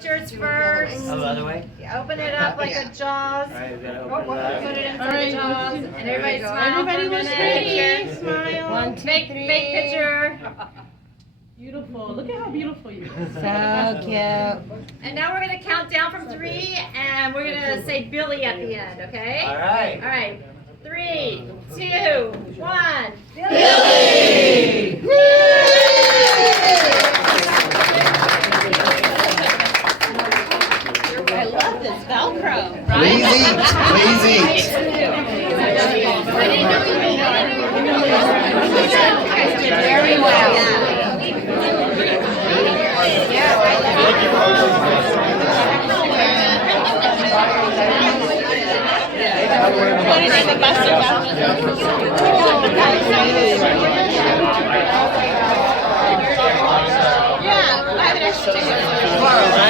Pictures first. Oh, the other way? Open it up like a jaws. All right, we gotta open it up. Put it inside the jaws. And everybody smile. Everybody for a looks minute. pretty. Smile. 1, 2, 3. Fake picture. Beautiful. Look at how beautiful you are. So cute. And now we're gonna count down from 3, and we're gonna say Billy at the end. Okay? All right. All right. 3, 2, 1. Billy! I love this Velcro. Please eat. Very well. Yeah, I have an extra ticket.